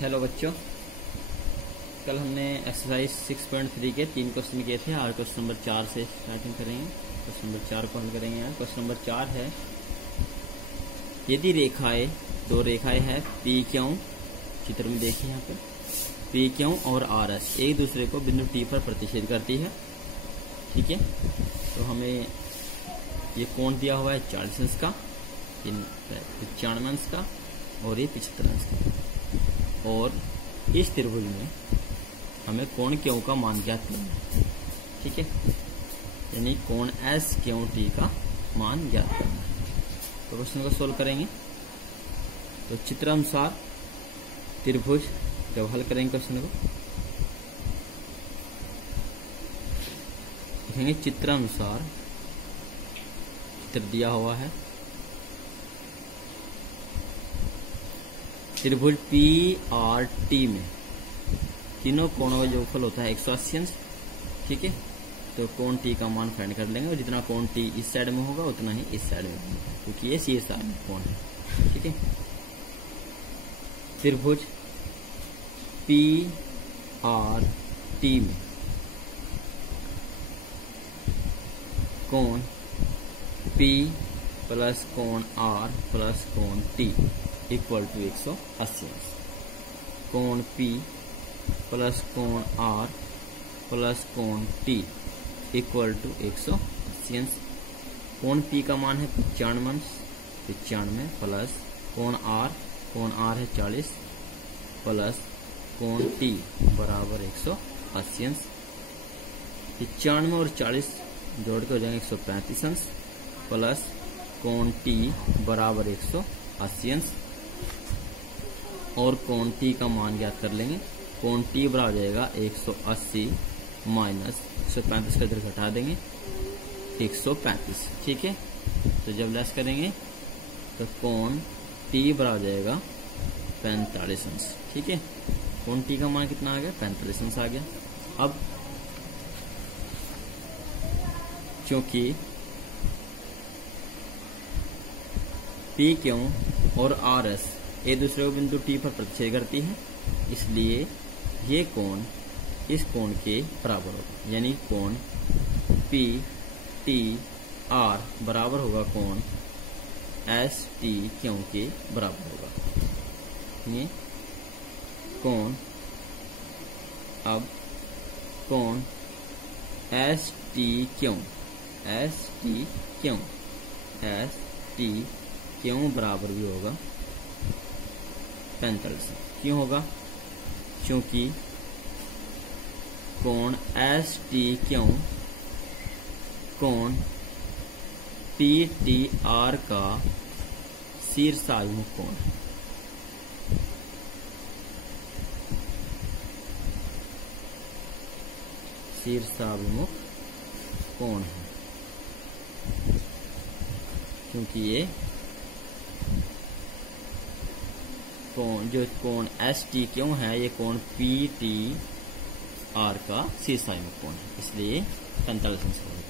Hello बच्चों, कल हमने एक्सरसाइज 6.3 के 3 क्वेश्चन किए थे। आज क्वेश्चन नंबर 4 से स्टार्टिंग करेंगे। क्वेश्चन नंबर 4 को हल करेंगे। यहाँ क्वेश्चन नंबर 4 है, यदि रेखाएं दो रेखाएं हैं पी क्यू, चित्र में देखिए यहाँ पे पी क्यू और आर एस एक दूसरे को बिंदु टी पर प्रतिच्छेद करती है। ठीक है, तो हमें ये कोण दिया हुआ है 40 अंश का, 95 अंश का और ये 75 अंश का। और इस त्रिभुज में हमें कोण क्यू का मान ज्ञात करना है। ठीक है, यानी कोण एस क्यू टी का मान ज्ञात करना है। तो क्वेश्चन को सोल्व करेंगे। तो चित्रानुसार त्रिभुज जब हल करेंगे क्वेश्चन को देखेंगे, चित्रानुसार चित्र दिया हुआ है त्रिभुज पी आर टी में तीनों कोणों का योगफल होता है 180 अंश। ठीक है, तो कोण टी का मान फाइंड कर लेंगे और जितना कोण टी इस साइड में होगा उतना ही इस साइड में होगा, क्योंकि ये शीर्ष साइड में कोण है। ठीक है, त्रिभुज पी आर टी में कोण पी प्लस कोण आर प्लस कोण टी इक्वल टू 180 अंश। कोण P प्लस कोण R प्लस कोण T इक्वल टू 180 अंश। कोण P का मान है 95 अंश, 95 प्लस कोण R है 40 प्लस कोण T बराबर 180 अंश। 95 और 40 जोड़ के हो जाएंगे 135 अंश प्लस कोण T बराबर 180 अंश। और कोण टी का मान ज्ञात कर लेंगे। कोण टी बराबर हो जाएगा 180 माइनस 135 का इधर घटा देंगे 135। ठीक है, तो जब लेस करेंगे तो कोण टी बराबर हो जाएगा 45 अंश। ठीक है, कोण टी का मान कितना आ गया? 45 अंश आ गया। अब क्योंकि पी क्यू और आर एस एक दूसरे को बिंदु टी पर प्रतिच्छेद करती है, इसलिए ये कोण इस कोण के बराबर होगा, यानी कोण पी टी आर बराबर होगा कोण एस टी क्यू के बराबर होगा। ये कोण अब कोण एस टी क्यू बराबर भी होगा 45। क्यों होगा? क्योंकि कोण एस टी क्यू कोण पी टी आर का शीर्षाभिमुख कोण है। शीर्षाभिमुख कोण है, क्योंकि ये जो कोण एस टी क्यों है, ये कोण पी टी आर का शीर्षाभिमुख कोण है, इसलिए 45 अंश का हो गया।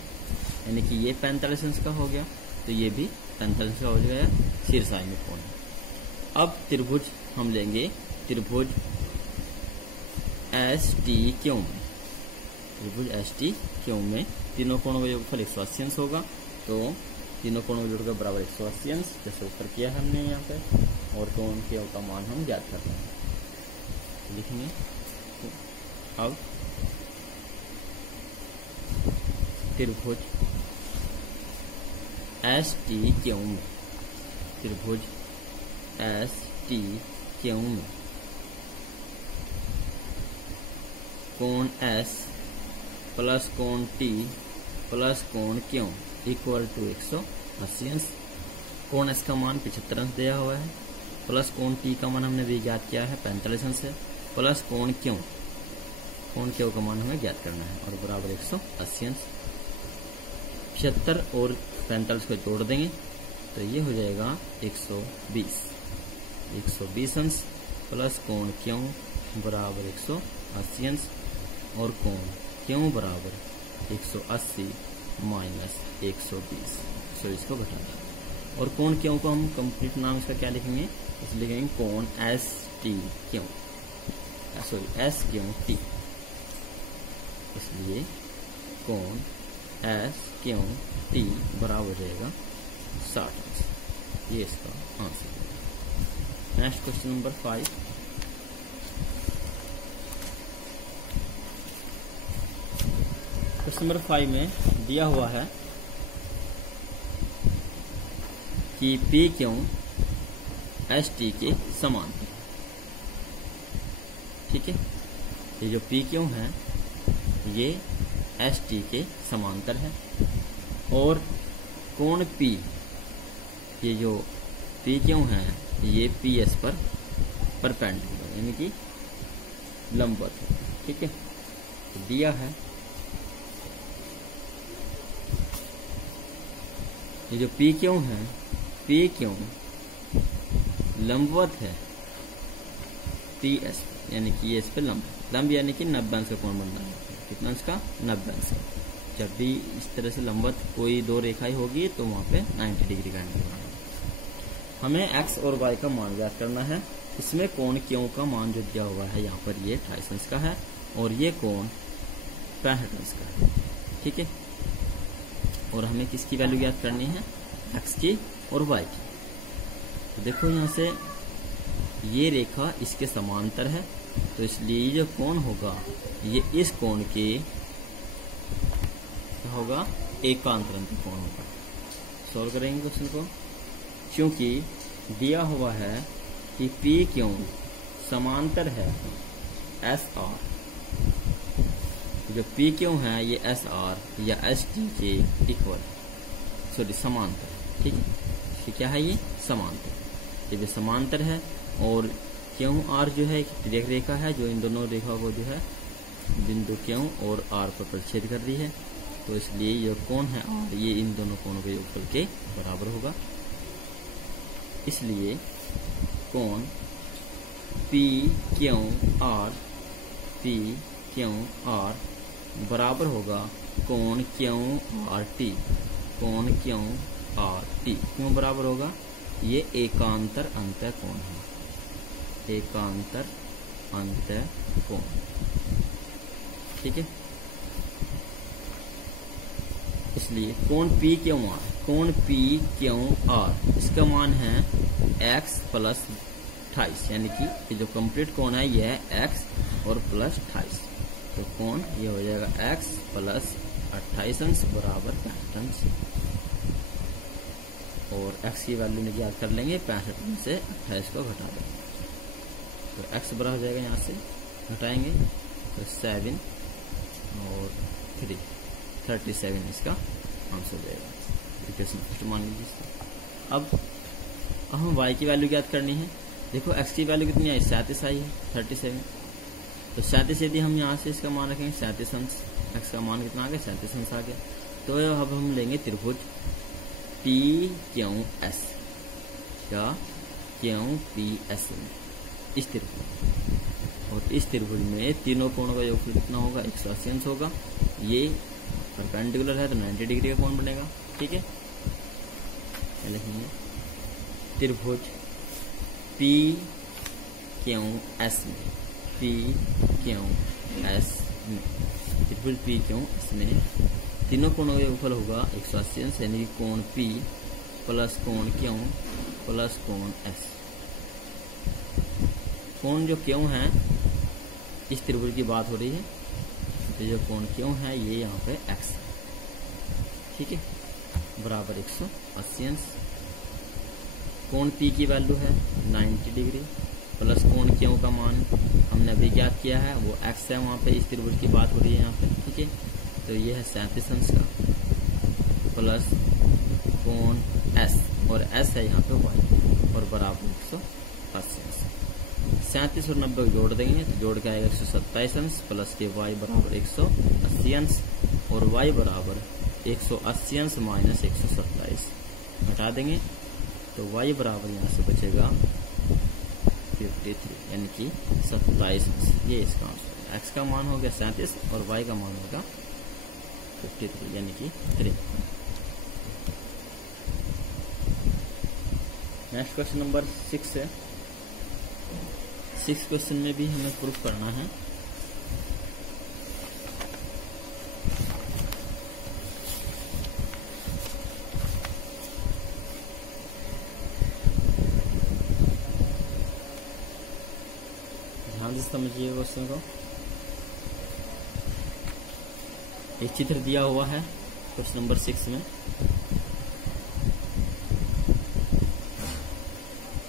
यानी कि ये 45 अंश का हो गया, तो ये भी 45 अंश का हो गया, शीर्षाभिमुख कोण है। अब त्रिभुज हम लेंगे, त्रिभुज एस टी क्यू में, त्रिभुज एस टी क्यू में तीनों कोणों का योगफल 180 अंश होगा। तो तीनों कोणों का जोड़कर बराबर 180 अंश, जैसे ऊपर किया है हमने यहाँ पे, और कोण क्यू का मान हम ज्ञात करते हैं। लिखेंगे अब त्रिभुज एस टी क्यू में, त्रिभुज एस टी क्यू में कोण एस प्लस कोण टी प्लस कोण क्यू इक्वल टू 180 अंश। कोण एस का मान 75 अंश दिया हुआ है, प्लस कोण टी का मान हमने भी ज्ञात किया है 45 अंश है, प्लस कोण क्यू का मान हमें ज्ञात करना है और बराबर 180 अंश। 75 और 45 को जोड़ देंगे तो ये हो जाएगा 120 अंश प्लस कोण क्यू बराबर 180 अंश और कोण क्यू बराबर 180 माइनस 120 को घटा दें। और कोण क्यू को हम कंप्लीट नाम इसका क्या लिखेंगे? इसलिए लिखेंगे कोण S T Q. S Q T, इसलिए कोण एस क्यू टी बराबर हो जाएगा 60 अंश। ये इसका आंसर है। Next question number 5। Question number 5 में दिया हुआ है कि पी क्यू एस टी के समान है। ठीक है, ये जो पी क्यू है ये एस टी के समांतर है, और कोण पी, ये जो पी क्यू है ये पी एस पर परपेंडिकुलर यानी कि लंबवत है। ठीक है, तो दिया है ये जो पी क्यू है, पी क्यू लंबवत है टी एस, यानी कि ये इस पे लंब यानी कि 90 अंश का कोण बन रहा है। कितना अंश का? 90 अंश। जब भी इस तरह से लंबवत कोई दो रेखाएं होगी तो वहां पे 90 डिग्री का एंगल बनाना। हमें एक्स और वाई का मान ज्ञात करना है। इसमें कोण क्यू का मान जो दिया हुआ है यहाँ पर ये 28 अंश का है, और ये कोण 65 अंश का है। ठीक है, और हमें किसकी वैल्यू ज्ञात करनी है? एक्स की और वाई की। तो देखो यहाँ से ये रेखा इसके समांतर है, तो इसलिए ये जो कोण होगा ये इस कोण के क्या होगा? एकांतरंत कोण होगा। सॉल्व करेंगे क्वेश्चन को। क्योंकि दिया हुआ है कि पी क्यू समांतर है एस आर, जो पी क्यू है ये एस आर या एस टी के इक्वल, सॉरी समांतर। ठीक है, ये क्या है? ये समांतर। ये भी समांतर है, और क्यू आर जो है एक रेखा है जो इन दोनों रेखाओं को जो है बिंदु क्यू और आर पर प्रतिच्छेद कर रही है। तो इसलिए ये कोण है आर, ये इन दोनों कोणों के योगफल के बराबर होगा। इसलिए कोण पी क्यू आर बराबर होगा कोण क्यू आर टी। कोण क्यू आर टी क्यों बराबर होगा? ये एकांतर अंतः कोण है, एकांतर अंतः कोण। ठीक है, इसलिए कोण पी क्यू आर इसका मान है x प्लस 28, यानी कि ये जो कंप्लीट कोण है ये है x और प्लस 28। तो कोण ये हो जाएगा x प्लस 28 अंश बराबर 65 अंश, और x की वैल्यू में ज्ञात कर लेंगे 65 अंश से 28 को घटा देंगे। तो x बराबर हो जाएगा, यहाँ से घटाएंगे तो 7 और 3 37 इसका आंसर हो जाएगा। इक्वेशन फर्स्ट मान लीजिए। अब हम y की वैल्यू ज्ञात करनी है। देखो x की वैल्यू कितनी आई? 37 आई है, 37। तो 37 यदि हम यहाँ से इसका मान रखेंगे 37 अंश, x का मान कितना आ गया? 37 अंश आ गया। तो अब हम लेंगे त्रिभुज पी क्यू एस या क्यू पी एस में, इस त्रिभुज, और इस त्रिभुज में तीनों कोणों का योगफल कितना होगा? 180 अंश होगा। ये परपेंडिकुलर है तो 90 डिग्री का कोण बनेगा। ठीक है, लिखेंगे त्रिभुज पी क्यू एस में, पी क्यू एस में, त्रिभुज पी क्यू एस में तीनों कोणों का योगफल होगा 180 अंश, यानी कि कोण P प्लस कोण Q प्लस कोण S। कोण जो Q है इस त्रिभुज की बात हो रही है, तो जो कोण Q है ये यहाँ पे X, ठीक है, बराबर 180 अंश। कोण P की वैल्यू है 90 डिग्री प्लस कोण Q का मान हमने अभी ज्ञात किया है वो X है, वहाँ पे इस त्रिभुज की बात हो रही है यहाँ पे, ठीक है। तो ये है 37 अंश का प्लस कोण S, और S है यहाँ पे Y, और बराबर 180 अंश। 37 और 90 को जोड़ देंगे तो जोड़ के आएगा 127 अंश प्लस के Y बराबर 180 अंश, और Y बराबर 180 अंश माइनस 127 घटा देंगे तो Y बराबर यहाँ से बचेगा 53, यानी कि 27 अंश। ये इसका आंसर है। X का मान हो गया 37 और Y का मान होगा 53, यानी कि 3। नेक्स्ट क्वेश्चन नंबर 6 है। 6 क्वेश्चन में भी हमें प्रूफ करना है। ध्यान से समझिए क्वेश्चन को। एक चित्र दिया हुआ है क्वेश्चन नंबर 6 में,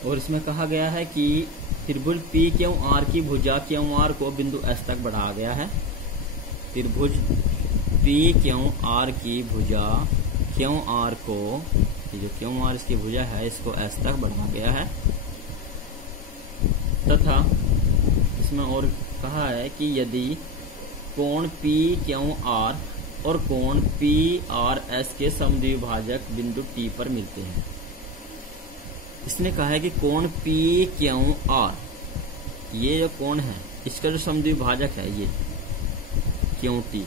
और इसमें कहा गया है कि त्रिभुज पी क्यू आर की भुजा क्यू आर को बिंदु एस तक बढ़ाया गया है। त्रिभुज पी क्यू आर की भुजा क्यू आर को, ये जो क्यू आर इसकी भुजा है, इसको एस तक बढ़ाया गया है। तथा इसमें और कहा है कि यदि कोण पी क्यू आर और कोण पी आर एस के समद्विभाजक बिंदु टी पर मिलते हैं। इसने कहा है कि कोण पी क्यू आर, ये जो कोण है इसका जो समद्विभाजक है ये क्यू टी,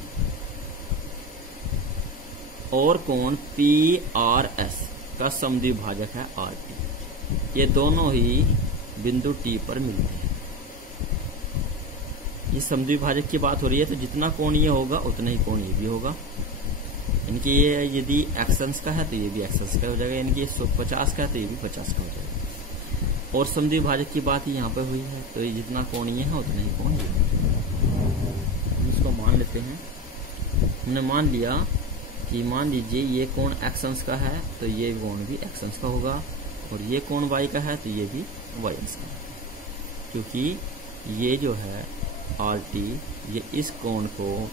और कोण पी आर एस का समद्विभाजक है आर टी, ये दोनों ही बिंदु टी पर मिलते हैं। ये समद्विभाजक की बात हो रही है, तो जितना कोण ये होगा उतना ही कोण ये भी होगा। यानी कि ये यदि एक्संस का है तो ये भी एक्संस का हो जाएगा, यानी कि 50 का है तो ये भी 50 का हो जाएगा। और समद्विभाजक की बात ही यहाँ पे हुई है, तो ये जितना कोणीय है उतना ही कोण ये है। हम इसको मान लेते हैं। हमने मान लिया कि मान लीजिए ये कोण एक्संस का है तो ये कोण भी एक्संस का होगा, और ये कोण वाई का है तो ये भी वाई अंश का है, क्योंकि ये जो है आर टी ये इस कोण को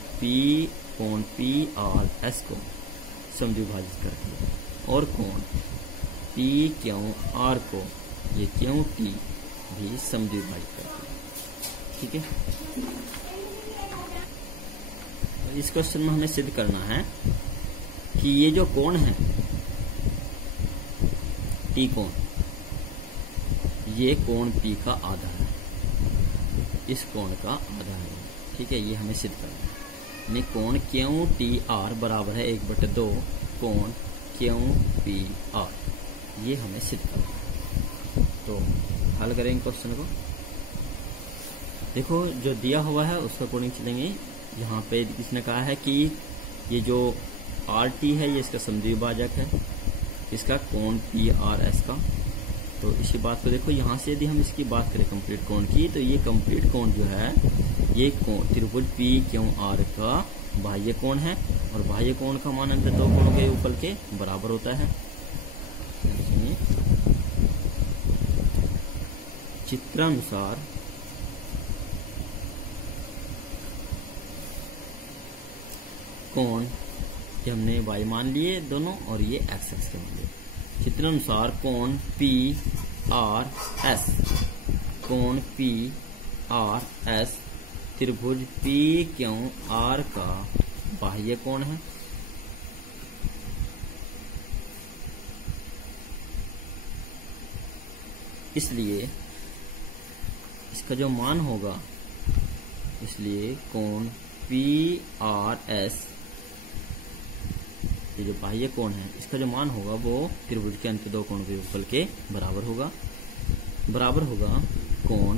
कोण पी आर एस को समद्विभाजित करती है, और कोण पी क्यू आर को ये क्यू टी भी समद्विभाजित करती है। ठीक है, तो इस क्वेश्चन में हमें सिद्ध करना है कि ये जो कोण है टी कोण, ये कोण पी का आधा है, इस कोण का आधा है। ठीक है, ये हमें सिद्ध करना है। यानी कोण क्यू टी आर बराबर है 1/2 कोण क्यू पी आर, ये हमें सिद्ध करना है। तो हल करेंगे क्वेश्चन को। देखो जो दिया हुआ है उसका अकॉर्डिंग चलेंगे। यहाँ पे इसने कहा है कि ये जो आर टी है ये इसका समद्विभाजक है, इसका कोण पी आर एस का। तो इसी बात को देखो, यहाँ से यदि हम इसकी बात करें कंप्लीट कोण की, तो ये कंप्लीट कोण जो है ये कोण त्रिभुज पी क्यू आर का बाह्य कोण है, और बाह्य कोण का मान अंतर दो कोणों के ऊपर के बराबर होता है। चित्रानुसार कोण कि हमने y मान लिए दोनों, और ये x के मान लिए। चित्रानुसार कोण पी आर एस, कोण पी आर एस त्रिभुज पी क्यू आर का बाह्य कोण है। इसलिए इसका जो मान होगा, इसलिए कोण पी आर एस ये जो बाह्य कोण है इसका जो मान होगा वो त्रिभुज के अंत दो कोणों के योगफल के बराबर होगा। बराबर होगा कोण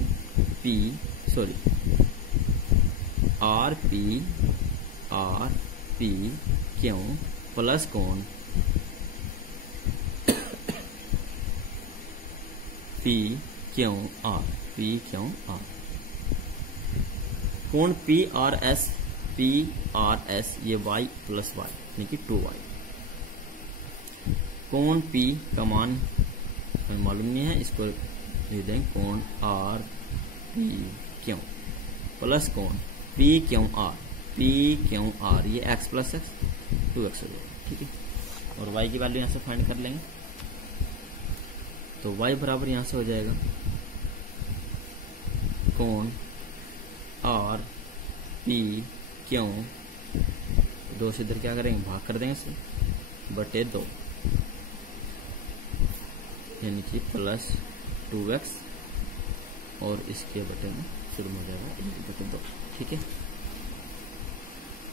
आर पी क्यू प्लस कोण पी क्यू आर। कोण पी आर एस ये y प्लस वाई यानी कि 2y। कोण P का मान मालूम नहीं है, इसको लिख दें कोण आर पी क्यू प्लस कोण P क्यू आर ये x प्लस एक्स 2x हो जाएगा। ठीक है, और y की वैल्यू यहाँ से फाइंड कर लेंगे, तो y बराबर यहाँ से हो जाएगा कोण आर पी क्यू, दो से इधर क्या करेंगे भाग कर देंगे इसे बटे 2, यानी कि प्लस 2x, और इसके बटे में शुरू हो जाएगा 1/2। ठीक है,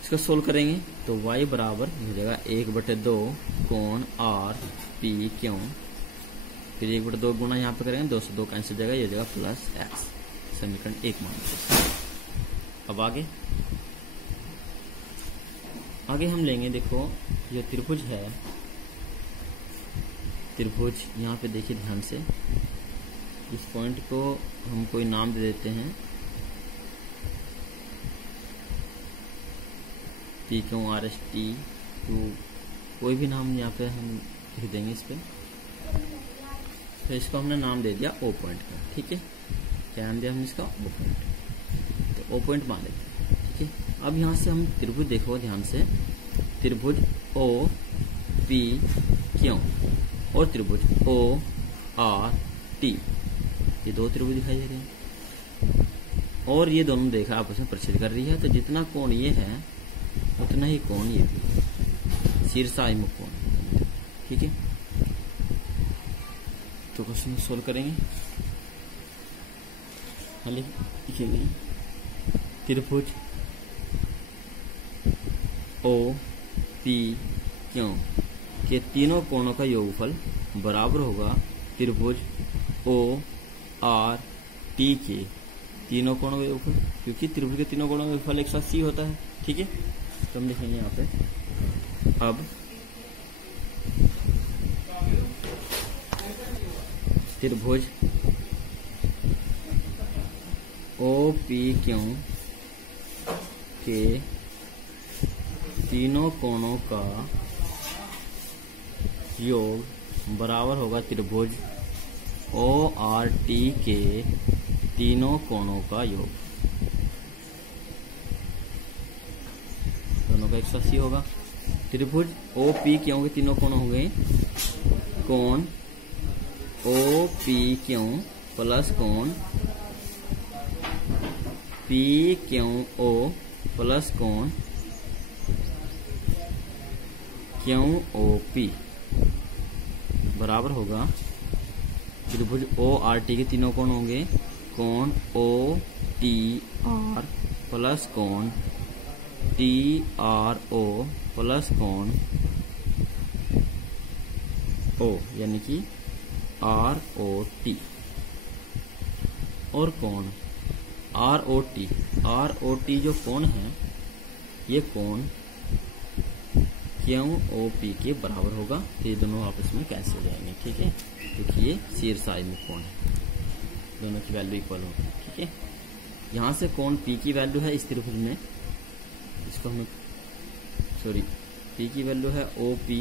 इसको सोल्व करेंगे तो y बराबर हो जाएगा 1/2 कोण आर पी क्यू, फिर 1/2 गुना यहाँ पे करेंगे, 2 से 2 कैंसिल हो जाएगा, ये हो जाएगा प्लस x समीकरण 1 मान लेते। अब आगे हम लेंगे, देखो जो त्रिभुज है, त्रिभुज यहाँ पे देखिए ध्यान से, इस पॉइंट को हम कोई नाम दे देते हैं, P Q R S T, तो कोई भी नाम यहाँ पे हम लिख देंगे इस पे। तो इसको हमने नाम दे दिया ओ पॉइंट का, ठीक है। क्या नाम दिया हमने इसका? O point. तो ओ पॉइंट मान लेते हैं, ठीक है। अब यहाँ से हम त्रिभुज देखो ध्यान से, त्रिभुज ओ पी क्यू और त्रिभुज ओ आर टी, ये दो त्रिभुज दिखाई दे रहे हैं और ये दोनों देखा आपस में प्रतिच्छेद कर रही है। तो जितना कोण ये है उतना ही कोण ये भी, शीर्षाभिमुख कोण, ठीक है। तो क्वेश्चन सोल्व करेंगे, लिखेंगे त्रिभुज ओ पी क्यू के तीनों कोणों का योगफल बराबर होगा त्रिभुज ओ आर टी के तीनों कोणों का योगफल, क्योंकि त्रिभुज के तीनों कोणों का योगफल 180 होता है, ठीक है। तो हम लिखेंगे यहाँ पे, अब त्रिभुज ओ पी क्यू के तीनों कोणों का योग बराबर होगा त्रिभुज ओ आर टी के तीनों कोणों का योग, दोनों का 180 होगा। त्रिभुज ओ पी क्यू के तीनों कोण होंगे कोण ओ पी क्यू प्लस कोण पी क्यू ओ प्लस कोण क्यू ओ पी बराबर होगा त्रिभुज ओ आर टी के तीनों कोण होंगे कोण ओ टी आर प्लस कोण टी आर ओ प्लस कोण ओ, यानी कि आर ओ टी, और कोण R O T, R O T जो कोण है ये कोण क्यू ओ पी के बराबर होगा। तो ये दोनों आपस में कैंसिल हो जाएंगे, ठीक है, क्योंकि ये शीर्षाभिमुख कोण है, दोनों की वैल्यू इक्वल होगी, ठीक है। यहाँ से कोण पी की वैल्यू है इस त्रिभुज में, इसको हमें पी की वैल्यू है O P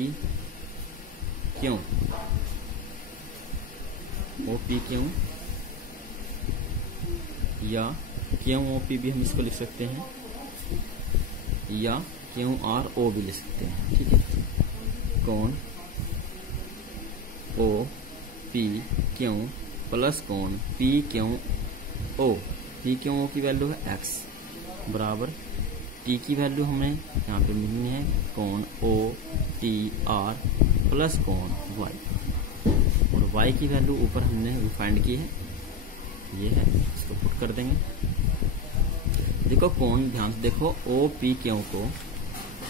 Q, O P Q या क्यू ओ पी भी हम इसको लिख सकते हैं, या क्यू आर ओ भी लिख सकते हैं, ठीक है। कोण ओ पी क्यू प्लस कोण P Q O, P Q O की वैल्यू है एक्स बराबर टी की वैल्यू हमें यहाँ पे मिलनी है कोण ओ टी आर प्लस कोण वाई, और वाई की वैल्यू ऊपर हमने रिफाइंड की है, ये है, इसको पुट कर देंगे। देखो कोण ध्यान से देखो, ओ पी क्यू को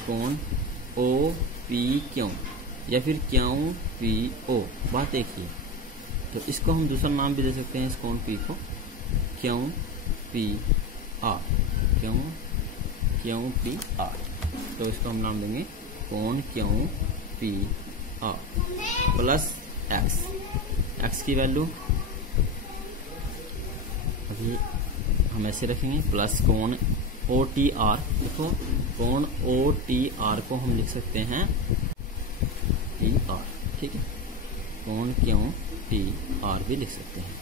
कोण ओ पी क्यू या फिर क्यू पी ओ, बात एक ही, तो इसको हम दूसरा नाम भी दे सकते हैं इस कोण पी को, Q P R, Q P R, तो इसको हम नाम देंगे कोण Q P R plus x, x की वैल्यू अभी हम ऐसे रखेंगे प्लस कोण ओ टी आर, देखो कोण ओ टी आर को हम लिख सकते हैं टी आर, ठीक है, कोण क्यू टी आर भी लिख सकते हैं,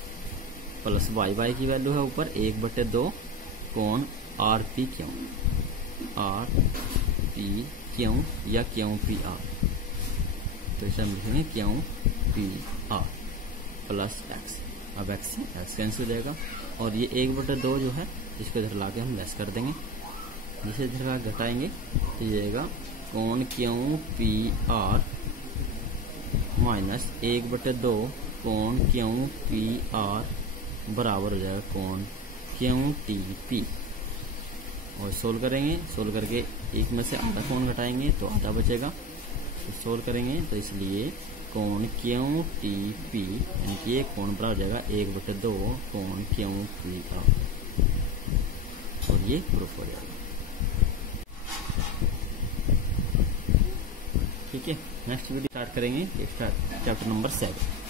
प्लस वाई, वाई की वैल्यू है ऊपर 1/2 कोण R P Q, R P Q या क्यू पी आर, तो इसे हम लिखेंगे Q P R plus x. अब एक्स से एक्स कैंसिल हो जाएगा, और ये 1/2 जो है इसको इधर ला के हम लेस कर देंगे, जिसे इधर घटाएंगे तो ये जाएगा कोण क्यू पी आर माइनस 1/2 कोण क्यू पी आर बराबर हो जाएगा कोण क्यू टी पी, और सोल्व करेंगे, सोल्व करके एक में से आधा कोण घटाएंगे तो आधा बचेगा, तो सोल्व करेंगे तो इसलिए कोण क्यू टी पी, यानी कि ये कोण बराबर हो जाएगा 1/2 कोण क्यू पी आर, और ये प्रूफ हो जाएगा। ठीक है, नेक्स्ट वीडियो स्टार्ट करेंगे चैप्टर नंबर 7।